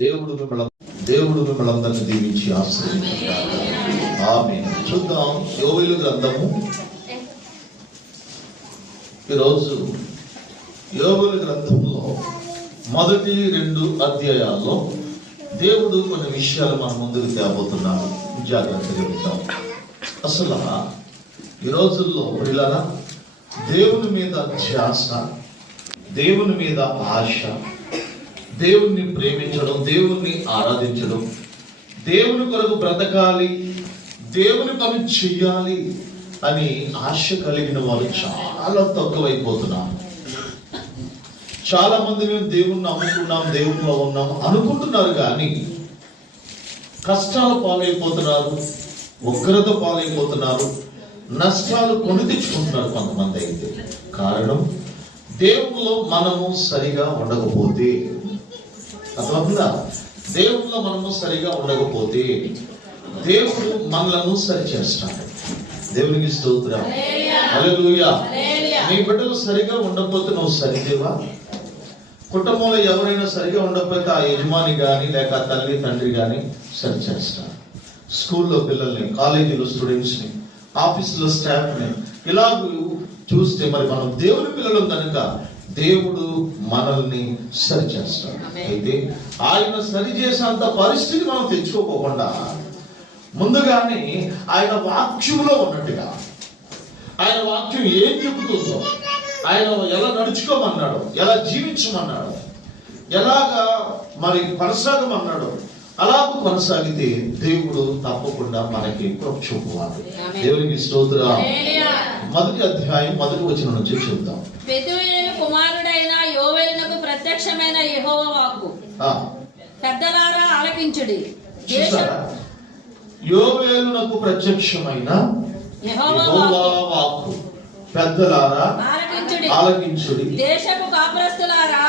దేవుడు మిమ్మల్ని అందరిని దీవించి ఆశీర్వదించుగాక. ఆమేన్. చూద్దాం యోవేలు గ్రంథము. ఈరోజు యోవేలు గ్రంథంలో మొదటి 2 అధ్యాయాల్లో దేవుడు కొన్ని విషయాలు మన ముందుకు తేబోతున్నాడు. జాగ్రత్తగా వింటాం. అసలు ఈ రోజుల్లో పిల్లరా, దేవుని మీద ధ్యాస, దేవుని మీద ఆశ, దేవుణ్ణి ప్రేమించడం, దేవుణ్ణి ఆరాధించడం, దేవుని కొరకు బ్రతకాలి, దేవుని పని చెయ్యాలి అని ఆశ కలిగిన వాళ్ళు చాలా తక్కువైపోతున్నారు. చాలా మంది మేము దేవుణ్ణి నమ్ముకున్నాం, దేవునిలో ఉన్నాం అనుకుంటున్నారు, కానీ కష్టాల పాలైపోతున్నారు, ఉగ్రత పాలైపోతున్నారు, నష్టాలు కొని తెచ్చుకుంటున్నారు కొంతమంది. అయితే కారణం దేవునిలో మనము సరిగా ఉండకపోతే, అర్థమవుతుందా? దేవునిలో మనము సరిగా ఉండకపోతే దేవుడు మనలను సరి చేస్తాడు. దేవునికి స్తోత్రం. హల్లెలూయా. నీ బిడ్డలు సరిగా ఉండకపోతే నువ్వు సరిదేవా? కుటుంబంలో ఎవరైనా సరిగా ఉండకపోతే ఆ యజమాని కానీ లేక తల్లి తండ్రి కానీ సరి చేస్తారు. స్కూల్లో పిల్లల్ని, కాలేజీలో స్టూడెంట్స్ని, ఆఫీసులో స్టాఫ్ని ఇలాగ చూస్తే మరి మనం దేవుని పిల్లలు కనుక దేవుడు మనల్ని సరి చేస్తాడు. అయితే ఆయన సరి చేసేంత పరిస్థితి మనం తెచ్చుకోకుండా ముందుగానే ఆయన వాక్యంలో ఉన్నట్టుగా, ఆయన వాక్యం ఏం చెబుతుందో, ఆయన ఎలా నడుచుకోమన్నాడు, ఎలా జీవించమన్నాడు, ఎలాగా మరి కొనసాగమన్నాడు, అలా కొనసాగితే దేవుడు తప్పకుండా మనకి కృప చూపువాడు. దేవునికి స్తోత్రం. మొదటి అధ్యాయం 1వ వచనం నుంచి చూద్దాం. పెతుయేలు కుమారుడైన యోవేలునకు ప్రత్యక్షమైన యెహోవా వాక్కు, పెద్దలారా ఆలకించుడి. యోవేలునకు ప్రత్యక్షమైన యెహోవా వాక్కు, పెద్దలారా ఆలకించుడి. దేశపు కాపురస్తులారా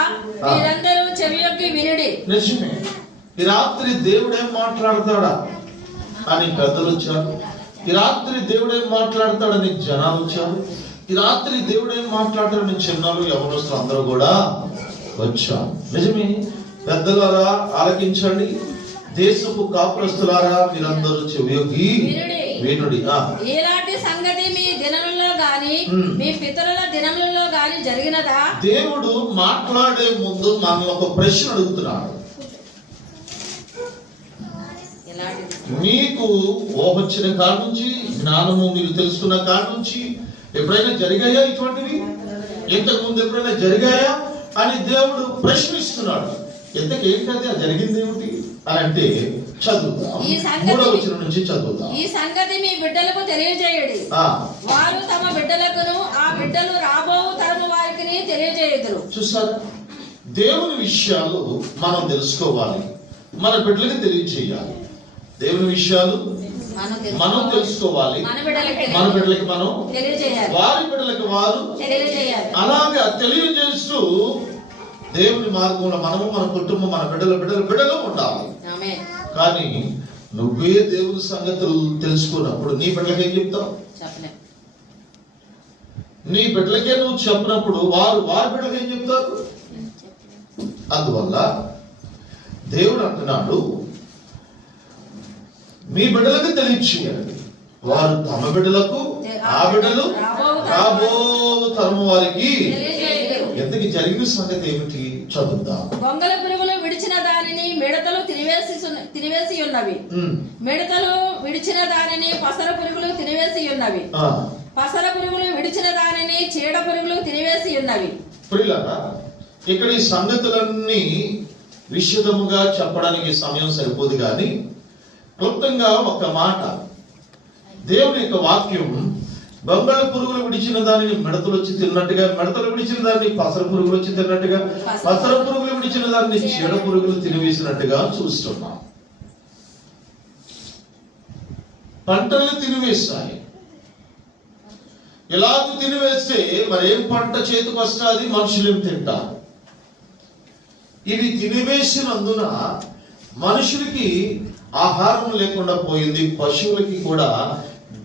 మీరందరూ చెవియొగ్గి వినుడి. నిజమే, ఈ రాత్రి దేవుడేం మాట్లాడతాడా అని పెద్దలు వచ్చారు. ఈ రాత్రి దేవుడేం మాట్లాడతాడని జనాలు వచ్చారు. ఈ రాత్రి దేవుడేం మాట్లాడతాడని చిన్నలు యవనస్తులు అందరూ కూడా వచ్చారు. నిజమే, పెద్దలారా ఆలకించండి, దేశపు కాపురస్తులారా మీరందరూ చెవియొగ్గి వినుడి. ఇలాంటి సంగతి మీ దినములలో గాని మీ పితరుల దినములలో గాని జరిగినదా? దేవుడు మాట్లాడే ముందు మనల్ని ఒక ప్రశ్న అడుగుతున్నాడు. మీకు ఊహొచ్చిన కాడ నుంచి, జ్ఞానము మీరు తెలుసుకున్న కాడ నుంచి ఎప్పుడైనా జరిగాయా ఇటువంటివి? ఇంతకు ముందు ఎప్పుడైనా జరిగాయా అని దేవుడు ప్రశ్నిస్తున్నాడు. ఎంతకేంటది ఆ జరిగింది ఏమిటి అని అంటే చదువుదాం. 3వ వచనం నుంచి చదువుదాం. ఈ సంగతి మీ బిడ్డలకు తెలియజేయడి, వారు తమ బిడ్డలకును ఆ బిడ్డలు రాబో తరము వారికి తెలియజేయుదురు. చూసారా, దేవుని విషయాలు మనం తెలుసుకోవాలి, మన బిడ్డలకి తెలియజేయాలి. దేవుని విషయాలు మనం తెలుసుకోవాలి, మన బిడ్డలకి మనం తెలియజేయాలి, వారి బిడ్డలకి వారు తెలియజేయాలి. అలాగా తెలియజేస్తూ దేవుని మార్గంలో మనము, మన కుటుంబం, మన బిడ్డలు ఉండాలి. కానీ నువ్వే దేవుని సంగతులు తెలుసుకున్నప్పుడు నీ బిడ్డలకి ఏం చెప్తావు? నీ బిడ్డలకే నువ్వు చెప్పినప్పుడు వారి బిడ్డలకి ఏం చెప్తారు? అందువల్ల దేవుడు అంటున్నాడు, మీ బిడ్డలకు తెలియచేయాలి, వారు తమ బిడ్డలకు, ఆ బిడ్డలు రాబో తరము వారికి. ఎందుకు జరిగిన సంగతి ఏమిటి? చదువుతాం. గొంగళ పురుగులు విడిచిన దానిని మిడతలు తినివేసి ఉన్నవి, మిడతలు విడిచిన దానిని పసర పురుగులు తినివేసి ఉన్నవి, పసర పురుగులు విడిచిన దానిని చీడ పురుగులు తినివేసి ఉన్నవి. ఇక్కడ ఈ సంగతులన్నీ విశదముగా చెప్పడానికి సమయం సరిపోదు, కానీ క్లుప్తంగా ఒక మాట. దేవుని యొక్క వాక్యం గొంగళ పురుగులు విడిచిన దానిని మిడతలు వచ్చి తిన్నట్టుగా, మిడతలు విడిచిన దాన్ని పసర పురుగులు వచ్చి తిన్నట్టుగా, పసర పురుగులు విడిచిన దాన్ని చీడ పురుగులు తినివేసినట్టుగా చూస్తున్నాం. పంటలు తినివేస్తాయి. ఇలాగ తినివేస్తే మరేం పంట చేతికి వస్తుంది? మనుషులేం తింటారు. ఇవి తినివేసినందున మనుషులకి ఆహారం లేకుండా పోయింది, పశువులకి కూడా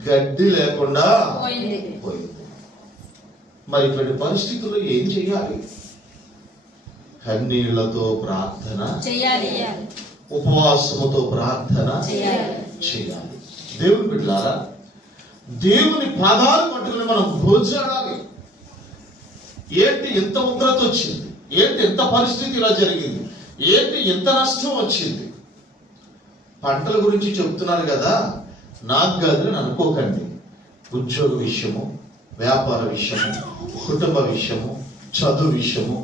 గడ్డి లేకుండా పోయింది. మరి ఇటువంటి పరిస్థితుల్లో ఏం చేయాలి? కన్నీళ్లతో ప్రార్థన చేయాలి, ఉపవాసముతో ప్రార్థన చేయాలి. దేవుని బిడ్డలారా, దేవుని పాదాలు పట్టుకుని మనం భోజనాడాలి. ఏంటి ఎంత ఉగ్రత వచ్చింది, ఏంటి ఎంత పరిస్థితి ఇలా జరిగింది, ఏంటి ఎంత నష్టం వచ్చింది. పంటల గురించి చెప్తున్నారు కదా, నాకు కాదు అని అనుకోకండి. ఉద్యోగ విషయము, వ్యాపార విషయము, కుటుంబ విషయము, చదువు విషయము,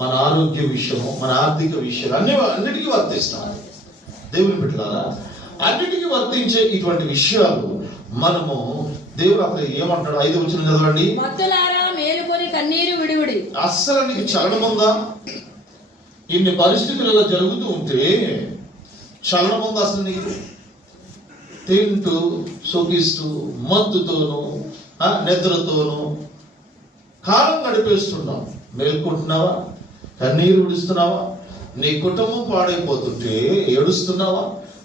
మన ఆరోగ్య విషయము, మన ఆర్థిక విషయాలు అన్నిటికీ వర్తిస్తాయి. దేవుని బిడ్డలారా, అన్నిటికీ వర్తించే ఇటువంటి విషయాలు మనము దేవుడు అక్కడ ఏమంటాడు? 5వ వచనం చదవండి. భక్తులారా మేలుకొని కన్నీరు విడివిడి. అస్సలు నీకు చలనం ఉందా? ఇన్ని పరిస్థితులు ఇలా జరుగుతూ ఉంటే చలనం ఉందా అసలు నీకు? తింటూ సుఖిస్తూ మత్తుతోనూ నిద్రతోనూ కాలం గడిపేస్తున్నావు. మేల్కుంటున్నావా? కన్నీరు విడుస్తున్నావా? నీ కుటుంబం పాడైపోతుంటే ఏడుస్తున్నావా?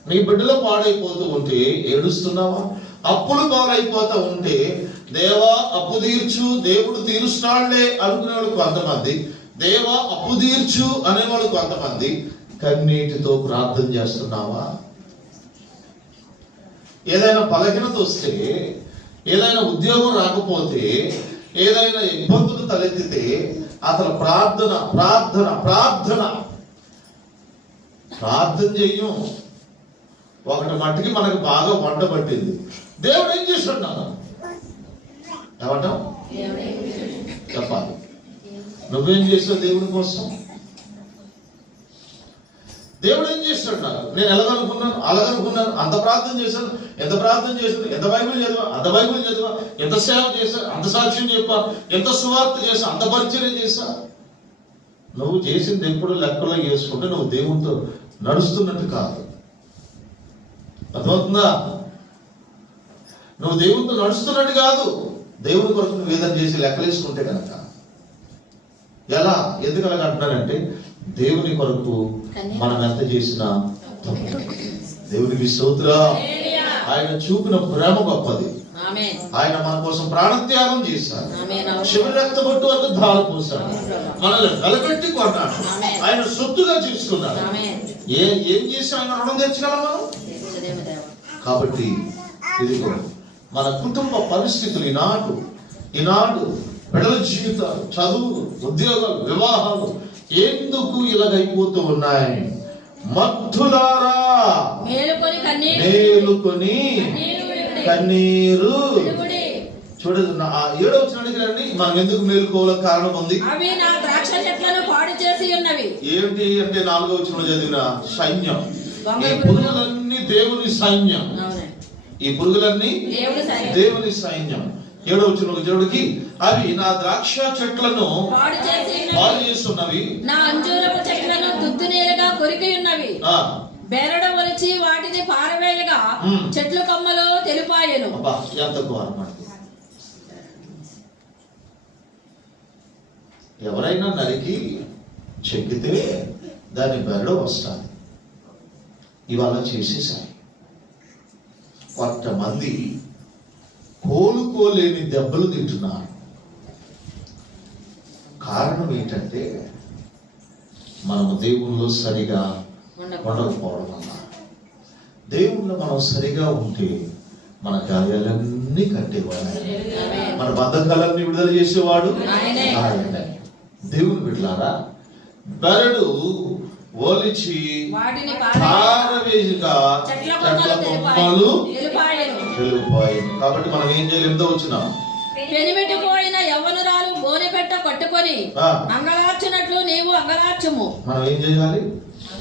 నీ బిడ్డలు పాడైపోతూ ఉంటే ఏడుస్తున్నావా? అప్పులు పాలైపోతూ ఉంటే దేవా అప్పు తీర్చు, దేవుడు తీరుస్తాడులే అనుకునేవాళ్ళు కొంతమంది, దేవా అప్పు తీర్చు అనేవాళ్ళు కొంతమంది. కన్నీటితో ప్రార్థన చేస్తున్నావా? ఏదైనా బలహీనత వస్తే, ఏదైనా ఉద్యోగం రాకపోతే, ఏదైనా ఇబ్బందులు తలెత్తితే అసలు ప్రార్థన ప్రార్థన ప్రార్థన ప్రార్థన చెయ్యం. ఒకటి మట్టికి మనకు బాగా వంట పట్టింది. దేవుడు ఏం చేస్తున్నాను ఏమంటావు? చెప్పాలి. నువ్వేం చేసావు దేవుడి కోసం? దేవుడు ఏం చేస్తున్నాడు? నేను ఎలాగనుకున్నాను, అలాగనుకున్నాను, అంత ప్రార్థన చేశాను, ఎంత ప్రార్థన చేశాను, ఎంత బైబిల్ చదివా, అంత బైబిల్ చదివా, ఎంత సేవ చేశాను, అంత సాక్ష్యం చెప్పా, ఎంత సువార్త చేశా, అంత పరిచయం చేశా. నువ్వు చేసింది ఎప్పుడు లెక్కలో చేసుకుంటే నువ్వు దేవుడితో నడుస్తున్నట్టు కాదు. అర్థమవుతుందా? నువ్వు దేవుడితో నడుస్తున్నట్టు కాదు. దేవుడి కొరకు నువ్వు ఏదైనా చేసి లెక్కలేసుకుంటే కనుక ఎలా? ఎందుకు అలాగ అంటున్నానంటే, దేవుని కొరకు మనం ఎంత చేసినా దేవునికి స్తోత్రం. ఆయన చూపిన ప్రేమ గొప్పది. ఆయన మన కోసం ప్రాణత్యాగం చేశాడు. చివరి రక్తబొట్టు వరకు ధార పోశాడు. మనల్ని నిలబెట్టి కొన్నాడు. ఆయన సొత్తుగా చేసుకున్నాడు. ఏం చేసి ఆయన రుణం తెచ్చుకోవాలి మనం? కాబట్టి ఇదిగో మన కుటుంబ పరిస్థితులు ఈనాడు బిడ్డల జీవితాలు, చదువు, ఉద్యోగాలు, వివాహాలు ఎందుకు ఇలాగైపోతూ ఉన్నాయి? మత్తులారా మేలుకొని కన్నీరు. చూడండి 7వ వచనానికి రండి. మనం ఎందుకు మేలుకోవాల కారణం ఉంది. అవి నా ద్రాక్ష చెట్లను పాడు చేసి ఉన్నవి. ఏంటి అంటే 4వ వచనంలో చదివిన సైన్యం. ఈ పురుగులన్నీ దేవుని సైన్యం. ఈ పురుగులన్నీ దేవుని సైన్యం. 7వ వచనంలో దేవుడికి అవి నా ద్రాక్ష చెట్లను పాడు చేస్తున్నవి, నా అంజూరపు చెట్లను దుద్దునేలుగా కొరికి ఉన్నవి. బెరడు ఒలిచి వాటిని పారవేయగా చెట్ల కొమ్మలు తెలిపాయను. ఎంత ఘోరమాట! ఎవరైనా నరికి చెక్కితే దాని బెరడు వస్తుంది. ఇవాళ చేసేసాయి. కొంతమంది కోలుకోలేని దెబ్బలు తింటున్నారు. కారణం ఏంటంటే మనము దేవుల్లో సరిగా ఉండకపోవడం వల్ల. దేవుళ్ళు మనం సరిగా ఉంటే మన గాయాలన్నీ కట్టేవాడు, మన బంధకాలన్నీ విడుదల చేసేవాడు ఆయన. దేవుని బిడ్డలారా, బెరడు ఒలిచి పారవేయగా చెట్ల కొమ్మలు తెలిపాయి. కాబట్టి మనం ఏం చేయాలి? ఎంతో వచ్చినాం. పెనిమిటిపోయిన యవ్వనురాలు గోనె పెట్ట కట్టుకొని అంగలార్చినట్లు నీవు అంగలార్చము. మనం ఏం చేయాలి?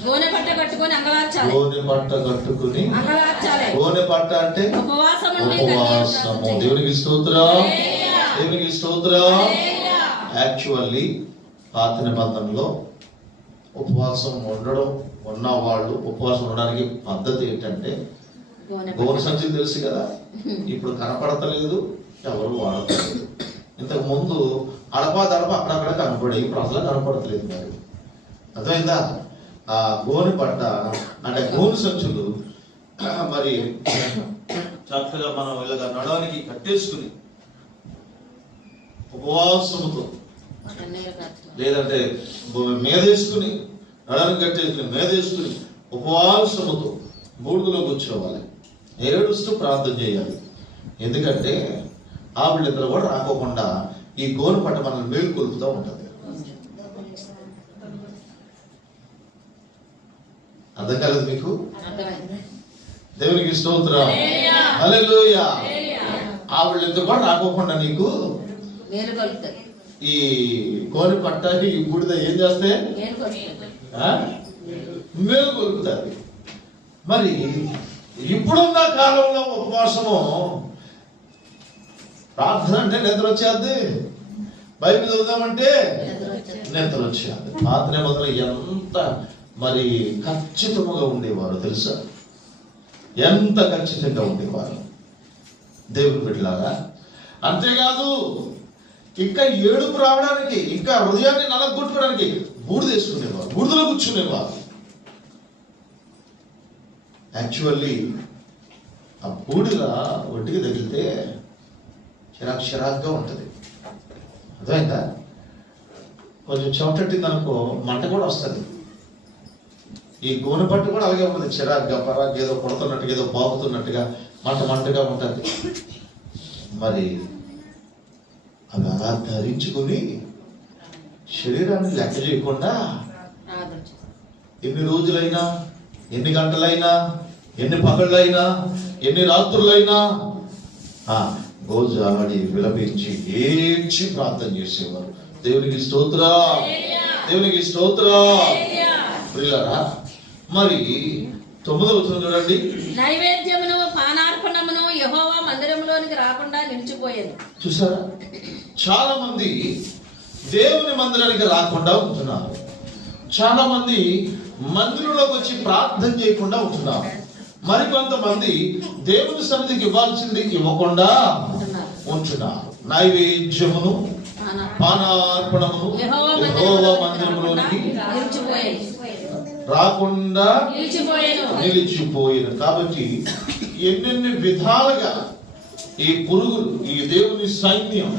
గోనె పట్ట కట్టుకొని అంగలార్చాలి. గోనె పట్ట కట్టుకొని అంగలార్చాలి. గోనె పట్ట అంటే ఉపవాసము. దేవునికి స్తోత్రం, దేవునికి స్తోత్రం. యాక్చువల్లీ పాత నిబంధనలో ఉపవాసం ఉన్నవాళ్ళు ఉపవాసం ఉండడానికి పద్ధతి ఏంటంటే, గోనె సంచులు తెలుసు కదా, ఇప్పుడు కనపడతలేదు, ఎవరు వాడతలేదు. ఇంతకు ముందు అడపా దడప అక్కడక్కడ కనపడే, ఇప్పుడు అసలు కనపడతలేదు. మరి అర్థమైందా? ఆ గోనె పట్ట అంటే గోనె సంచులు మరి చక్కగా మనం ఇలాగ నడవడానికి కట్టేసుకుని ఉపవాసముతో లేదంటే మేదేసుకుని నడని కట్టేసుకుని మేదేసుకుని ఉపవాసముతో బూడిదలో కూర్చోవాలి, ఏడుస్తూ ప్రార్థన చేయాలి. ఎందుకంటే ఆ బిడ్డలు కూడా రాకోకుండా ఈ గోను పట్ట మనల్ని మేలు కొలుపుతూ ఉంటుంది. అర్థం కాలేదు మీకు? దేవునికి స్తోత్రం, హల్లెలూయా. ఆ బిడ్డలతో కూడా రాకోకుండా నీకు ఈ గోను పట్ట ఈ బూడిద ఏం చేస్తే మేలు కొలుపుతుంది. మరి ఇప్పుడున్న కాలంలో ఉపవాసము ప్రార్థన అంటే నిద్ర వచ్చేది, బైబిల్ చదువుదామంటే నిద్ర వచ్చేది. పాత నిబంధనలు ఎంత మరి ఖచ్చితంగా ఉండేవారు తెలుసా? ఎంత ఖచ్చితంగా ఉండేవారు దేవుని బిడ్డలారా. అంతేకాదు ఇంకా ఏడుపు రావడానికి, ఇంకా హృదయాన్ని నలగొట్టుకోవడానికి బూడిద వేసుకునేవారు, బూడిదలో కూర్చునేవారు. యాక్చువల్లీ ఆ బూడిద ఒంటికి తగిలితే చిరాగ్గా ఉంటుంది. అర్థమైందా? కొంచెం చెమటట్టింది అనుకో మంట కూడా వస్తుంది. ఈ గోనె పట్టు కూడా అలాగే ఉంటుంది, చిరాగ్గా పరాగ్ ఏదో కొడుతున్నట్టుగా ఏదో బాగుతున్నట్టుగా మంటగా ఉంటుంది. మరి అవి అలా ధరించుకుని శరీరాన్ని లెక్క చేయకుండా ఎన్ని రోజులైనా, ఎన్ని గంటలైనా, ఎన్ని పగళ్ళైనా, ఎన్ని రాత్రులైనా గోజాడి విలపించి ఏడ్చి ప్రార్థన చేసేవారు. దేవునికి స్తోత్రం, దేవునికి స్తోత్రం. ప్రియులారా, మరి 9వ వచనం చూడండి. నైవేద్యమును పానార్పణమును యెహోవా మందిరంలోనికి రాకుండా నిలిచిపోయేది. చూసారా, చాలా మంది దేవుని మందిరానికి రాకుండా ఉంటున్నారు. చాలా మంది మందిరంలోకి వచ్చి ప్రార్థన చేయకుండా ఉంటున్నారు. మరికొంతమంది దేవుని సన్నిధికి ఇవ్వాల్సింది ఇవ్వకుండా ఉంటున్నారు. నైవేద్యమును పానార్పణమును యెహోవా మందిరంలోనికి రాకుండా నిలిచిపోయారు. కాబట్టి ఎన్నెన్ని విధాలుగా ఈ పురుగులు, ఈ దేవుని సైన్యం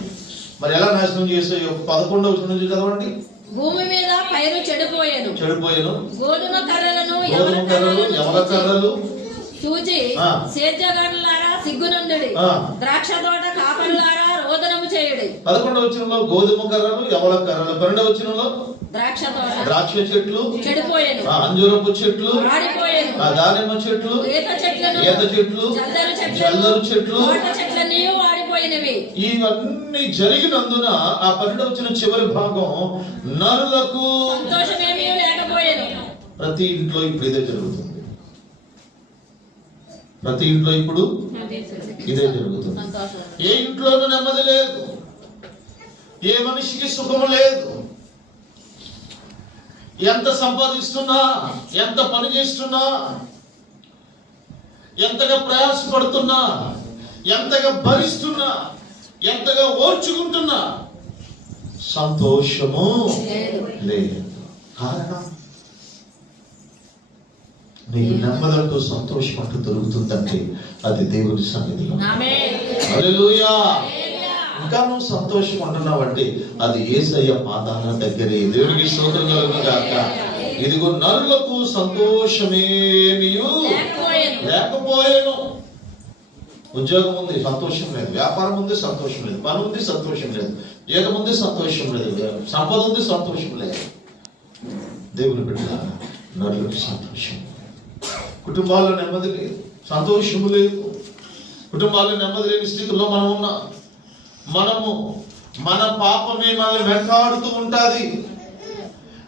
మరి ఎలా నాశనం చేసాయో 11వ వచనం నుంచి చదవండి. భూమి మీద పైరు చెడిపోయాను, గోధుమ కర్రలను ఎవల కర్రలు చూచి సేద్యగానులారా సిగ్గునందుడి, ద్రాక్ష తోట కాపరులారా రోదనము చేయుడి. 11వ వచనంలో గోధుమ కర్రలు, ఎవల కర్రలు. 12వ వచనంలో ద్రాక్ష చెట్లు చెడిపోయాను, అంజూరపు చెట్లు ఆడిపోయాను, దానిమ్మ చెట్లు, ఈత చెట్లు, జల్లరు చెట్లు ఆడిపోయినవి. ఇవన్నీ జరిగినందున ఆ 12వ వచనం చివరి భాగం నరులకు సంతోషమేమీ లేకపోయాను. ప్రతి ఇంట్లో ఇప్పుడు ఇదే జరుగుతుంది. ప్రతి ఇంట్లో ఇప్పుడు ఇదే జరుగుతుంది. ఏ ఇంట్లోనూ నెమ్మది లేదు, ఏ మనిషికి సుఖం లేదు. ఎంత సంపాదిస్తున్నా, ఎంత పని చేస్తున్నా, ఎంతగా ప్రయాసపడుతున్నా, ఎంతగా భరిస్తున్నా, ఎంతగా ఓర్చుకుంటున్నా సంతోషము లేదు. కారణం నీకు నెమ్మదంటూ సంతోషం అంటూ దొరుకుతుందంటే అది దేవుని సన్నిధిలో. హల్లెలూయా. ఇంకా నువ్వు సంతోషం అంటున్నావంటే అది యేసయ్య పాదాల దగ్గరే. దేవునికి స్తోత్రం కలుగును గాక. ఇదిగో నరులకు సంతోషమేమీ లేకపోయేను. ఉద్యోగం ఉంది, సంతోషం లేదు. వ్యాపారం ఉంది, సంతోషం లేదు. పని ఉంది, సంతోషం లేదు. జీతం ఉంది, సంతోషం లేదు. సంపద ఉంది, సంతోషం లేదు. దేవుని బిడ్డ, నరులకు సంతోషం. కుటుంబాల్లో నెమ్మది లేదు, సంతోషము లేదు. కుటుంబాల్లో నెమ్మది లేని స్థితిలో మనం ఉన్నాం. మనము మన పాపమే మనల్ని వెంటాడుతూ ఉంటుంది,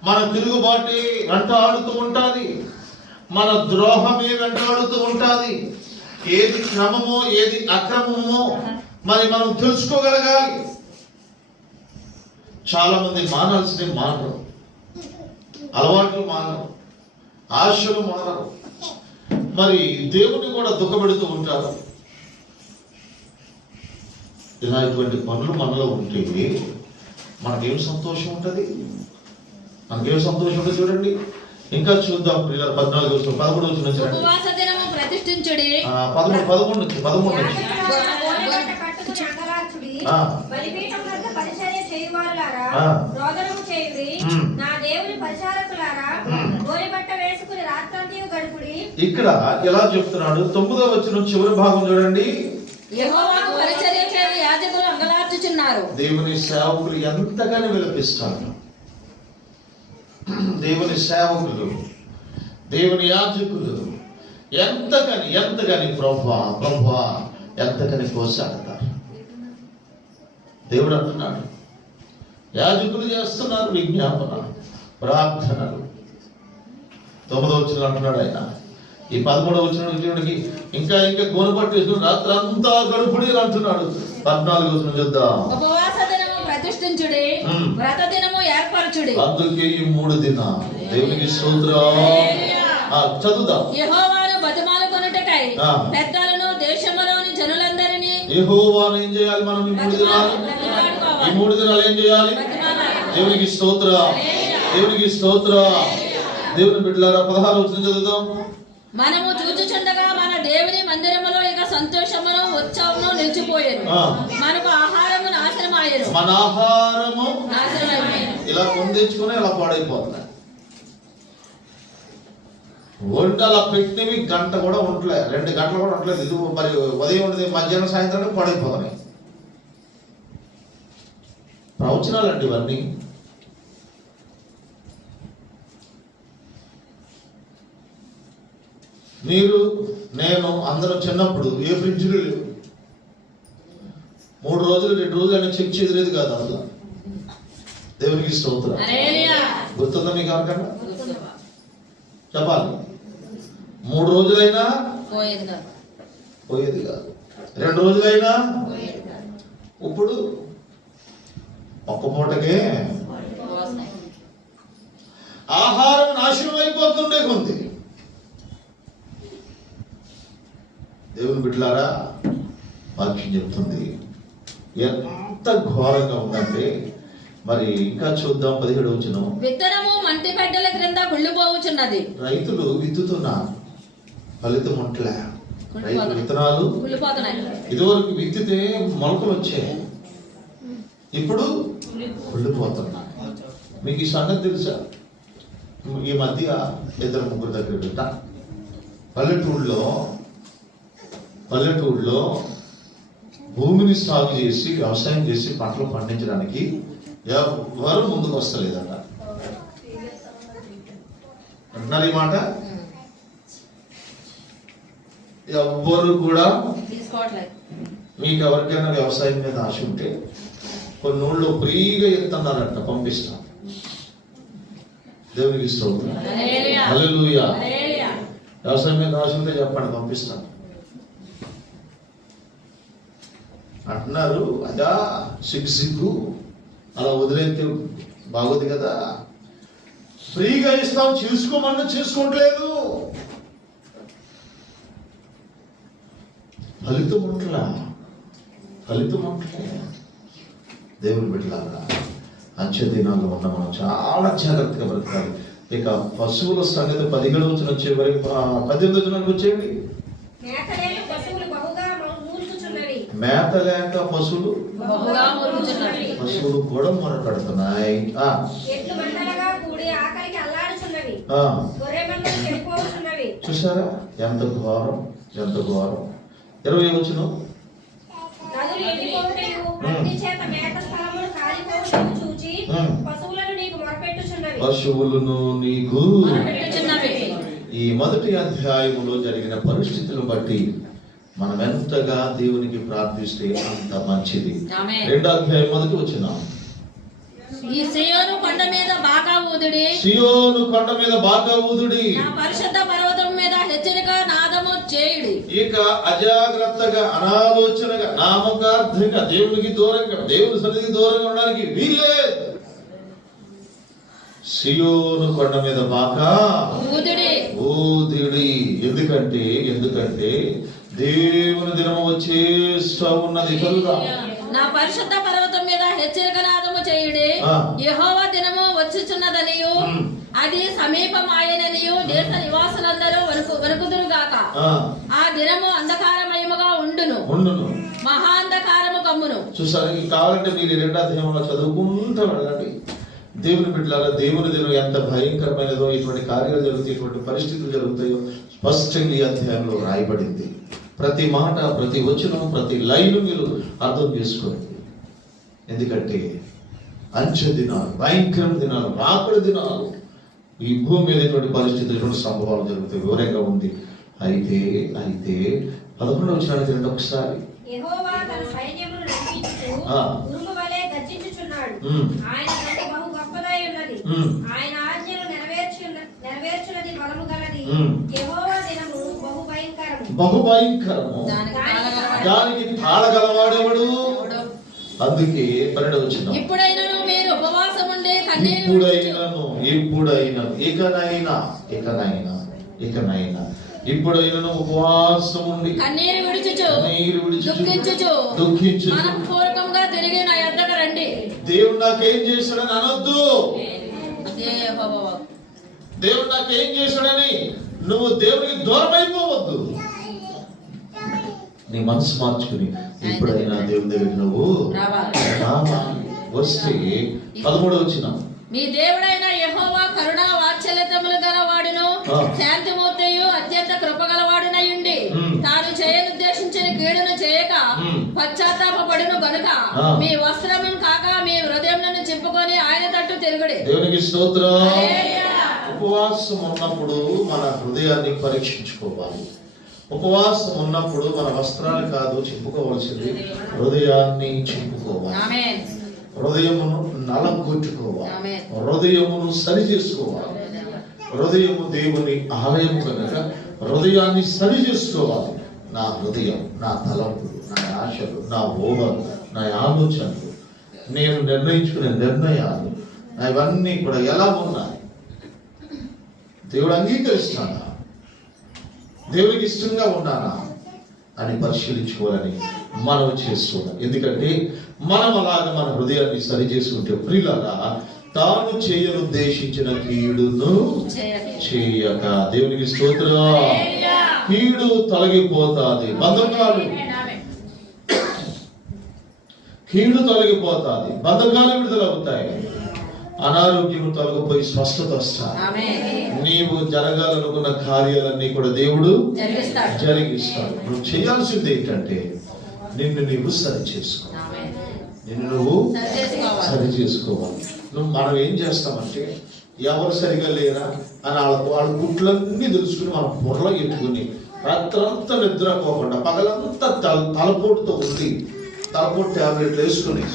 మన తిరుగుబాటే వెంటాడుతూ ఉంటుంది, మన ద్రోహమే వెంటాడుతూ ఉంటుంది. ఏది క్రమమో ఏది అక్రమమో మరి మనం తెలుసుకోగలగాలి. చాలా మంది మానాల్సినవి మానరు, అలవాట్లు మానరు, ఆశలు మానరు, మరి దేవుని కూడా దుఃఖపెడుతూ ఉంటారు. ఇలా ఇటువంటి పనులు మనలో ఉంటే మనకేం సంతోషం ఉంటుంది? మనకేం సంతోషం ఉంటుంది? చూడండి, ఇంకా చూద్దాం. 14 వచ్చిన 11 వచ్చిన 11 ప్రతిష్ఠించుడి. 13 నుంచి చేయువారులారా రోదనము చేయుడి, నా దేవుని పరిచారకులారా గోనె బట్ట వేసుకుని రాత్రంతయు గడుపుడి. ఇక్కడ ఎలా చెప్తున్నాడు? 9వ వచనం చివరి భాగం చూడండి. యెహోవాకు పరిచర్య చేయు యాజకులు అంగలార్చుచున్నారు. దేవుని సేవకులు ఎంతగానో విలపిస్తారు. దేవుని సేవకులు, దేవుని యాజకులు ఎంతగాని ప్రభువా ఎంతగాని కోసాడతారు. దేవుడు అంటున్నాడు, యాజకులు చేస్తున్నారు విజ్ఞాపన ప్రార్థనలు. 9వ వచనం అంటున్నాడు ఆయన. ఈ 13వ వచనానికి ఇంకా గోనపట్టు వేసుకుని రాత్రి అంతా గడుపుడి అంటున్నాడు. 14వ వచనం చూద్దాం. ఉపవాస దినము ప్రతిష్ఠించుడి, వ్రత దినము ఏర్పరచుడి. అందుకే ఈ 3 దినాలు దేవునికి స్తోత్రం. చదువుదాం. యెహోవాను బతిమాలుకొనుటకై పెద్దలను దేశములోని జనులందరినీ. యెహోవాను ఏం చేయాలి మనం? ఈ 3 దినాలు ఏం చేయాలి? దేవునికి స్తోత్రం, దేవునికి స్తోత్రం. దేవుని బిడ్డలారా 16వ వచనం చదువుదాం. మనము చూచుచుండగా మన దేవుని మందిరములో ఇక సంతోషమును ఉత్సవమును నిలిచిపోయేను. మనకు ఆహారము నాశనమాయేను. మన ఆహారము నాశనమైపోయేను. ఇలా పొందించుకుని ఇలా పాడైపోతుంది. వంటల పెట్టినవి గంట కూడా ఉండలే, 2 గంటలు కూడా ఉండలేదు. ఇది మరి ఉదయం ఉండేది మధ్యాహ్నం సాయంత్రం పాడైపోతున్నాయి. ప్రవచనాలండి ఇవన్నీ. మీరు నేను అందరూ చిన్నప్పుడు ఏ ఫ్రిడ్జ్లు లేవు. 3 రోజులు 2 రోజులు అని చెక్ చేయలేదు కాదు. అందులో దేవునికి స్తోత్రం. గుర్తుందా మీకు ఎవరికన్నా? చెప్పాలి. 3 రోజులైనా పోయేది కాదు, 2 రోజులైనా. ఇప్పుడు ఒక్క పూటకే ఆహారం నాశనం అయిపోతుండే కొంది. దేవుని బిడ్డలారా వాక్యం చెప్తుంది ఎంత ఘోరంగా ఉందంటే. మరి ఇంకా చూద్దాం. 17వ వచనం. విత్తనము మంటి బిడ్డల క్రింద కుళ్ళిపోవుచున్నది. రైతులు విత్తుతున్నారు, ఫలితం ఉంటలే. రైతు విత్తనాలు ఇదివరకు విత్తితే మొలకలు వచ్చాయి, ఇప్పుడు కుళ్ళిపోతున్నాయి. మీకు ఈ సంగతి తెలుసా? ఈ మధ్య 2-3 దగ్గర పల్లెటూళ్ళలో భూమిని సాగు చేసి వ్యవసాయం చేసి పంటలు పండించడానికి ఎవరు ముందుకు వస్తలేదట. అంటున్నారు ఈ మాట. ఎవ్వరు కూడా. మీకు ఎవరికైనా వ్యవసాయం మీద ఆశ ఉంటే కొన్ని ఊళ్ళో ఫ్రీగా ఇస్తున్నారంట, పంపిస్తాం. దేవునికి స్తోత్రం, హల్లెలూయా. వ్యవసాయం మీద ఆశ ఉంటే చెప్పండి, పంపిస్తాం అంటున్నారు. అదా సిగ్గు అలా వదిలేస్తే బాగోదు కదా. ఫ్రీగా ఇస్తాం, చేసుకోమన్నా చేసుకోవట్లేదు. ఫలితం ఉంటలే. దేవుని బిడ్డలారా అంచె దినాల్లో ఉన్న మనం చాలా జాగ్రత్తగా బ్రతకాలి. ఇక పశువుల సంగతి 17వ వచనం వచ్చే వరకు 18వ వచనానికి వచ్చేయండి. మేత లేక పశువులు కూడా మొరపెడుతున్నాయి. చూసారా ఎంత ఘోరం. 20వ వచనం. పశువులను నీకు. ఈ మొదటి అధ్యాయములో జరిగిన పరిస్థితులను బట్టి మనం ఎంతగా దేవునికి ప్రార్థిస్తే అంత మంచిది. 2వ అధ్యాయం 1వ వచనం. ఈ సియోను కొండ మీద బాగా ఊదుడి, నా పరిశుద్ధ పర్వతం మీద హెచ్చరిక నాదము చేయుడి. ఇక అజాగ్రత్తగా అనాలోచనగా నామకార్థంగా దేవునికి దూరంగా దేవుని సన్నిధికి దూరంగా ఉండడానికి వీలే. సియోను కొండ మీద బాగా ఊదిడి. ఎందుకంటే దేవుని దినము వచ్చేస్తా ఉన్నది కనుక. నా పరిశుద్ధ పర్వతం మీద హెచ్చరిక నాదము చేయుడి. యెహోవా దినము వచ్చుచున్నదనియు అది సమీపమాయననియు దేశ నివాసులందరూ వణుకుదురుగాక. ఆ దినము అంధకారమయముగా ఉండును, మహాంధకారము కమ్మును. నమ్మును. చూసారా? ఇంక కావాలంటే మీరు ఈ 2వ అధ్యాయంలో చదువుకుంటూ వెళ్ళండి. దేవుని బిడ్డలారా, దేవుని దినం ఎంత భయంకరమైనదో, ఇటువంటి కార్యాలు జరుగుతాయి, ఇటువంటి పరిస్థితులు జరుగుతాయో స్పష్టంగా ఈ అధ్యాయంలో రాయబడింది. ప్రతి మాట, ప్రతి వచనం, ప్రతి లైన్ మీరు అర్థం చేసుకోండి. ఎందుకంటే అంచె దినాలు, భయంకర దినాలు, రాకడ దినాలు, ఈ భూమి మీద ఇటువంటి పరిస్థితులు, ఇటువంటి సంభవాలు జరుగుతాయి. వివరంగా ఉంది. అయితే 11వ వచనానికి రండి ఒకసారి. యెహోవా తన సైన్యమును నడిపించుచు ఉరుము వలె గర్జించుచున్నాడు. ఆయన కంటే బహు గొప్పదై ఉన్నది. ఆయన ఆజ్ఞలు నెరవేర్చున్నది బలము గలది. యెహోవా దినము బహు భయంకరము, బహు భయంకరము, దానికి తాళగలవాడెవడు? అందుకే 12వ వచనం, ఇప్పుడైనను మీరు ఉపవాసం ఉండే కన్నీరు ఇప్పుడైనను ఉపవాసం ఉండి కన్నీరు విడుచుచు దుఃఖించు మనఃపూర్వకంగా తిరిగి నా యొద్దకు రండి. దేవుడు నాకేం చేశాడని అనొద్దు. దేవుడు నాకేం చేశాడని నువ్వు దేవుడికి దూరం అయిపోవద్దు. నీ మనసు మార్చుకుని ఎప్పుడైనా దేవుని దగ్గరికి నువ్వు వస్తే 13వ వచనం, మీ దేవుడైన యెహోవా కరుణా వాత్సల్యతములు గలవాడును శాంతిమూర్తియు అత్యంత కృపగలవాడునయుండి తాను చేయనుద్దేశించిన కీడును చేయక పశ్చాత్తాపపడును గనుక మీ వస్త్రమును కాక మీ హృదయములను చింపుకొని ఆయన తట్టు తిరుగుడి. దేవునికి స్తోత్రం. ఉపవాసం ఉన్నప్పుడు మన హృదయాన్ని పరీక్షించుకోవాలి. ఉపవాసం ఉన్నప్పుడు మన వస్త్రాలు కాదు చింపుకోవాల్సింది, హృదయాన్ని చింపుకోవాలి. హృదయమును నలగొట్టుకోవాలి, హృదయమును సరి చేసుకోవాలి. హృదయము దేవుని ఆలయం కనుక హృదయాన్ని సరి చేసుకోవాలి. నా హృదయం, నా తలంపులు, నా ఆశలు, నా ఊహలు, నా ఆలోచనలు, నేను నిర్ణయించుకునే నిర్ణయాలు, ఇవన్నీ కూడా ఎలా ఉన్నాయి? దేవుడు అంగీకరిస్తానా? దేవుడికి ఇష్టంగా ఉన్నానా అని పరిశీలించుకోవాలని మనం చేస్తున్నాం. ఎందుకంటే మనం అలాగా మన హృదయాన్ని సరి చేసుకుంటే ప్రియులారా, తాను చేయనుద్దేశించిన కీడును చేయక, దేవునికి స్తోత్రం, కీడు తొలగిపోతాది, బంధకాలు కీడు తొలగిపోతాది, బంధకాలు విడుదలవుతాయి, అనారోగ్యం తొలగిపోయి స్వస్థత వస్తాయి. నీవు జరగాలనుకున్న కార్యాలన్నీ కూడా దేవుడు జరిగిస్తాడు. నువ్వు చేయాల్సింది ఏంటంటే నిన్ను నీవు సరి చేసుకోవాలి. నిన్ను నువ్వు సరి చేసుకోవాలి. మనం ఏం చేస్తామంటే ఎవరు సరిగా లేరా అని వాళ్ళ గుట్లన్నీ తెలుసుకుని మనం పొరలో ఎత్తుకుని రాత్రంతా నిద్రపోకుండా పగలంతా తలపోటుతో ఉంది, తలపోటు టాబ్లెట్లు వేసుకుని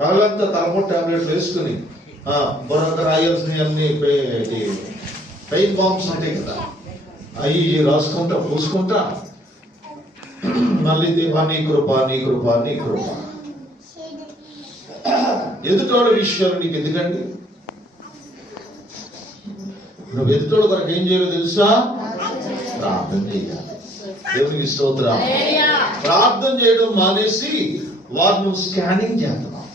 పగలంతా తలపోటు టాబ్లెట్లు వేసుకుని బుర్రకు రాయాల్సినవన్నీ పెయిన్ బాంబ్స్ ఉంటాయి కదా, అవి రాసుకుంటా పూసుకుంటా మళ్ళీ దేవా నీ కృప నీ కృప నీ కృప. ఎదుటోడి విషయాలు నీకు ఎందుకండి? నువ్వు ఎదుటోడు కొరకు ఏం చేయాలో తెలుసా? ప్రార్థన చేయాలి. దేవునికి స్తోత్రం. ప్రార్థన చేయడం మానేసి వారు నువ్వు స్కానింగ్ చేస్తున్నావు.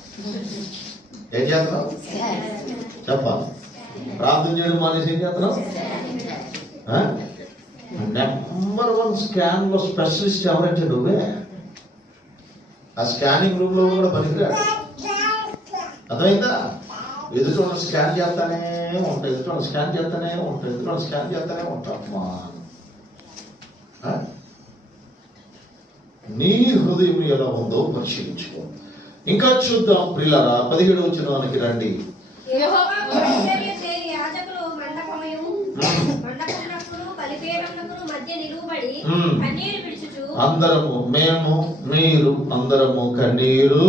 ఏం చేస్తున్నావు చెప్పాలి. ప్రార్థన చేయడం మానేసి ఏం చేస్తున్నావు? నెంబర్ 1 స్కాన్ లో స్పెషలిస్ట్ ఎవరంటే నువ్వే. ఆ స్కానింగ్ రూమ్ లో కూడా పనికిరాడు. అర్థమైందా? ఎదుటి స్కాన్ చేస్తానే ఉంటాయి, ఎదుటి స్కాన్ చేస్తానే ఉంటాయి, ఎదుటి స్కాన్ చేస్తానే ఉంటామ్మా. నీ హృదయం ఎలా ఉందో పరిశీలించుకో. ఇంకా చూద్దాం ప్రియులారా, 17వ వచనానికి రండి. అందరము మేము మీరు అందరము కన్నీరు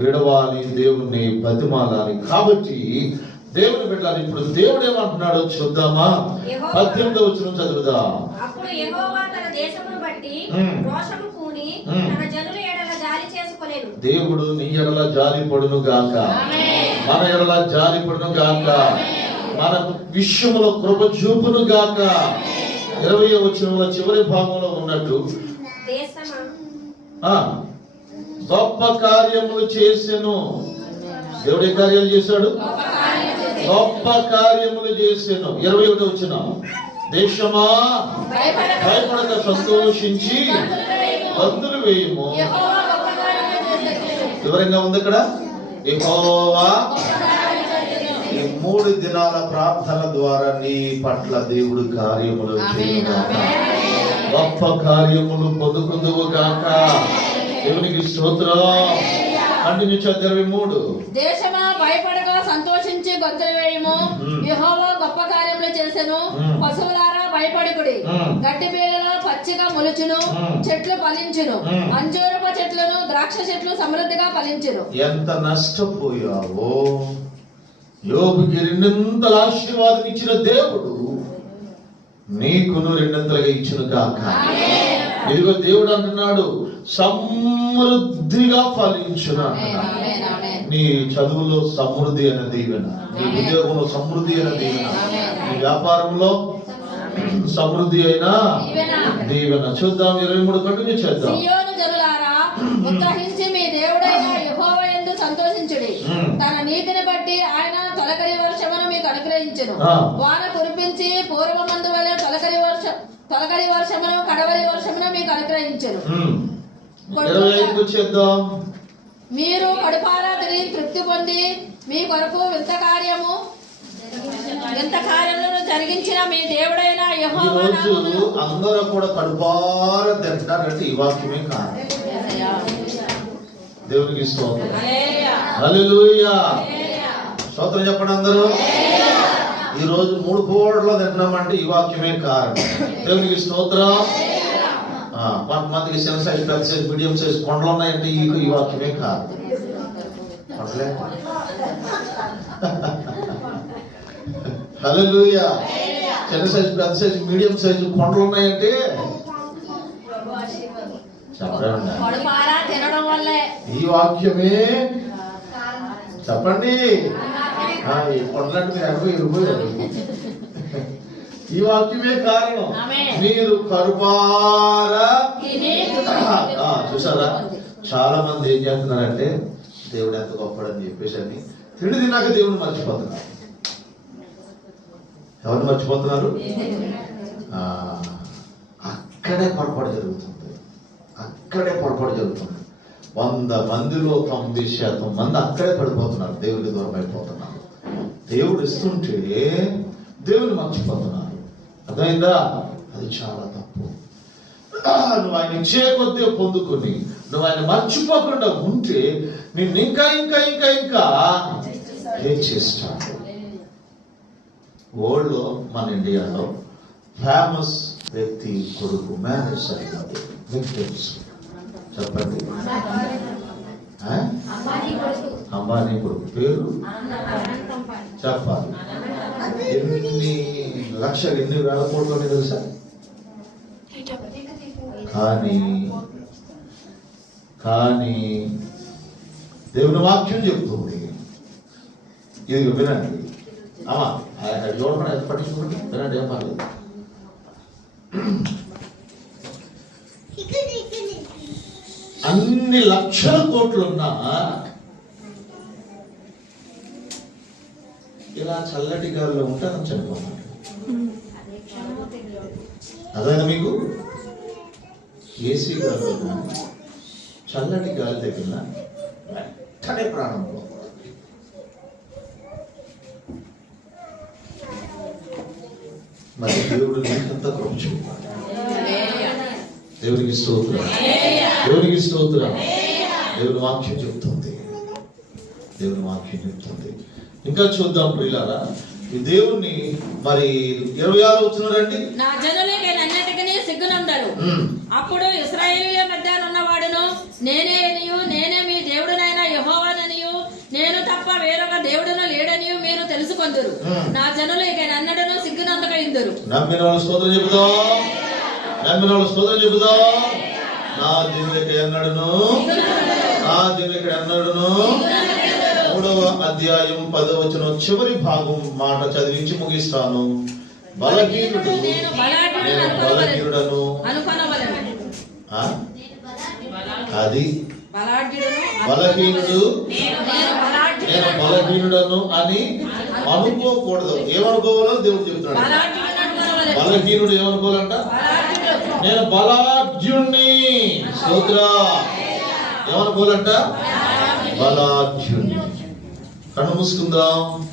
విడవాలి, దేవుణ్ణి బతిమాలాలి. కాబట్టి దేవుని బిడ్డలారా, ఇప్పుడు దేవుడు ఏమంటున్నాడో చూద్దామా? 18వ వచనం చదువుదాం. అప్పుడు యెహోవా తన దేశమును బట్టి రోషము పూని తన జనుల ఎడల జాలి చేసుకొనెను. దేవుడు నీ ఎడల జాలి పడును గాక, మన ఎడల జాలి పడును గాక, మన విషయములో కృప చూపును గాక. 20వ వచనంలో చివరి భాగంలో ఉన్నట్టు గొప్ప కార్యములు చేసెను. దేవుడు ఏ కార్యాలు చేశాడు? గొప్ప కార్యములు చేసెను. 21వ వచనం, దేశమా భయపడక సంతోషించి గంతులు వేయుము. యెహోవా గొప్ప కార్యములు చేసెను. వివరంగా ఉంది ఇక్కడ, యెహోవా ఈ 3 దినాల ప్రార్థన ద్వారా నీ పట్ల దేవుడు కార్యములు చేయుగాక, గొప్ప కార్యములు పొందుకుందువు గాక. దేవునికి స్తోత్రం. కంటిన్యూ చేద్దాం. 23 దేశమా భయపడక సంతోషించి గొంతులు వేయము. యెహోవా గొప్ప కార్యములు చేసెను. పశువులారా భయపడుకుడి. గడ్డి బీలలో పచ్చిగా మొలుచును, చెట్లు ఫలించును. అంజూరపు చెట్లను ద్రాక్ష చెట్లు సమృద్ధిగా ఫలించును. ఎంత నష్టపోయావో, యోబుకి 200 ఆశీర్వాదం ఇచ్చిన దేవుడు నీకును 200గా ఇచ్చును గాక. ఇదిగో దేవుడు అంటున్నాడు, సమృద్ధిగా ఫలించును అంటున్నాడు. నీ చదువులో సమృద్ధి అనే దీవెన, నీ ఉద్యోగంలో సమృద్ధి అనే దీవెన, నీ వ్యాపారంలో సమృద్ధి అయినా దీవెన. చూద్దాం 23 కంటిన్యూ చేద్దాం. సియోను జనులారా ఉత్సహించి మీ దేవుడైన యెహోవా యందు సంతోషించుడి. తన నీతిని బట్టి ఆయన తొలకరి వర్షమును మీకు అనుగ్రహించును. వాన కురిపించి పూర్వమందు వలె తొలకరి వర్షమును కడవరి వర్షమును మీకు అనుగ్రహించును. 25 చేద్దాం. మీరు కడుపారా తిని తృప్తి పొంది మీ కొరకు వింత కార్యములను జరిగించిన మీ దేవుడైన యెహోవా నామమును. అందరూ కూడా కడుపారా తింటారంటే ఈ వాక్యమే కాదు. దేవునికి స్తోత్రం. హల్లెలూయా. స్తోత్రం చెప్పండి అందరూ. ఈ రోజు 3 పూటలో తింటున్నామంటే ఈ వాక్యమే కారణం. దేవునికి స్తోత్రం. కొంతమందికి చిన్న సైజ్, పెద్ద సైజ్, మీడియం సైజ్ కొండలు ఉన్నాయంటే ఈ వాక్యమే కారణం. హల్లెలూయా. చిన్న సైజ్, పెద్ద సైజ్, మీడియం సైజు కొండలు ఉన్నాయంటే తినడం వల్లే ఈ వాక్యమే. చెప్పండి. ఈ కొండలంటే మీరు ఎనభై ఇరిపోయారు. ఈ వాక్యమే కారణం. మీరు కరుపారా. చూసారా, చాలా మంది ఏం చేస్తున్నారంటే దేవుడు ఎంత గొప్పడని చెప్పేసి అని తిండి తిన్నాక దేవుడిని మర్చిపోతున్నారు. ఎవరిని మర్చిపోతున్నారు? అక్కడే పొరపాటు జరుగుతుంది. 100 మందిలో 90% మంది అక్కడే పడిపోతున్నారు, దేవుడికి దూరం అయిపోతున్నారు. దేవుడు ఇస్తుంటే దేవుని మర్చిపోతున్నారు. అర్థమైందా? అది చాలా తప్పు. నువ్వు ఆయన ఇచ్చే కొద్దీ పొందుకొని నువ్వు ఆయన మర్చిపోకుండా ఉంటే నిన్ను ఇంకా ఇంకా ఇంకా ఇంకా హెచ్చిస్తాడు. వరల్డ్ లో, మన ఇండియాలో ఫేమస్ వ్యక్తి కొడుకు మేనేజర్ మీకు తెలుసు. చెప్పండి. అంబానీ కొడుకు పేరు చెప్పాలి. ఎన్ని లక్షలు, ఎన్ని వేల కోట్లు తెలుసా? కానీ దేవుని వాక్యం చెప్తుంది. ఇది వినండి. చూడమని పట్టించుకోండి, వినండి, ఏం పర్లేదు. అన్ని లక్షల కోట్లున్నా ఇలా చల్లటి గాలిలో ఉంటానని చనిపోతాను. అదైనా మీకు ఏసీ గాలిలో కానీ చల్లటి గాలి తగిలిన వెంటనే ప్రాణం పోతుంది. మరి దేవుడు నీకంత కృప చూపాలి. దేవునికి స్తోత్రం. దేవునికి స్తోత్రం. దేవుని వాక్యం చెప్తుంది. దేవుని వాక్యం చెప్తుంది. ఇంకా చూద్దాం ప్రియులారా, ఈ దేవుణ్ణి మరి 26 వచ్చినారండి. నా జనులకి నన్నటికనే సిగ్గునందరు. అప్పుడు ఇశ్రాయేలీయుల మధ్య ఉన్నవాడును నేనే మీ దేవుడునైన యెహోవాననియు నేను తప్ప వేరొక దేవుడును లేడనియు మీరు తెలుసుకొందురు. నా జనులు ఇక నన్నడను సిగ్గునందక ఇందురు. నమ్మిన వాళ్ళు స్తోత్రం చెబుదాం. నమ్మిన వాళ్ళు స్తోత్రం చెబుదాం. నా దేవునికి ఎన్నడను, నా దేవునికి ఎన్నడను. 3వ అధ్యాయం 10వ వచనం చివరి భాగం మాట చదివించి ముగిస్తాను. బలహీనుడు నేను బలహీనుడను. అది బలహీనుడు నేను బలహీనుడను అని అనుకోకూడదు. ఏమనుకోవాలో దేవుడు చెప్తున్నాడు. బలహీనుడు ఏమనుకోవాలంట? నేను బలాఢ్యుణ్ణి. స్తోత్ర. ఏమనుకోవాలంట? బలాఢ్యుణ్ణి. కన్ను మూసుకుందాం.